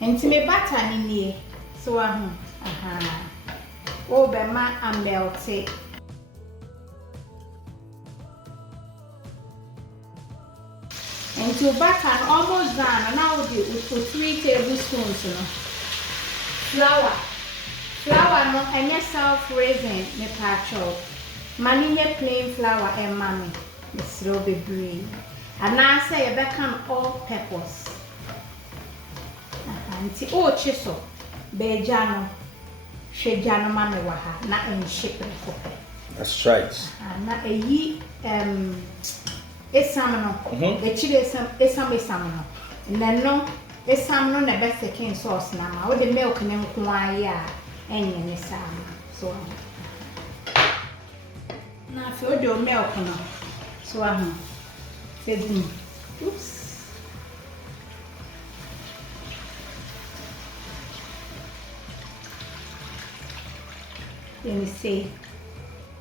And to me butter in here. So oh bema and melt it. And to butter almost done, and now we put 3 tablespoons. Flour no any self-raising me patcho. Money plain flour and mommy. The slow baby. And now say you become all peppers. Anti oh chisel. Bejano. Shejano mame waha. Na in shape. That's right. Na a ye esamno. The chili esamno. And then no esamno na best second sauce na. With the milk and then and so now if you do milk no so oops let me see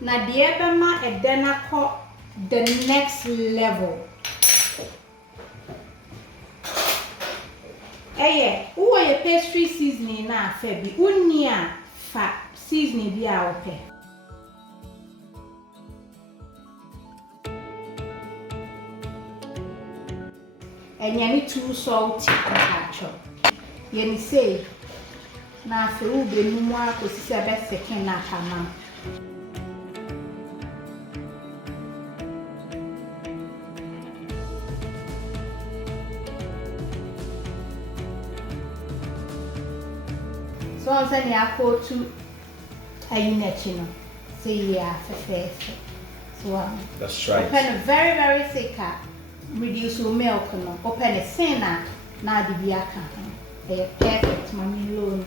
now the ebema e dena ko the next level who your pastry seasoning na febi unia fa seasoning bi a ope enyani too salty actual yeni say na fe u be numu akosisi abe second na kama so on say ya ko to ayinachino say yeah first so that's right open very thick reduce milk no open a sena na di biaka perfect mami loan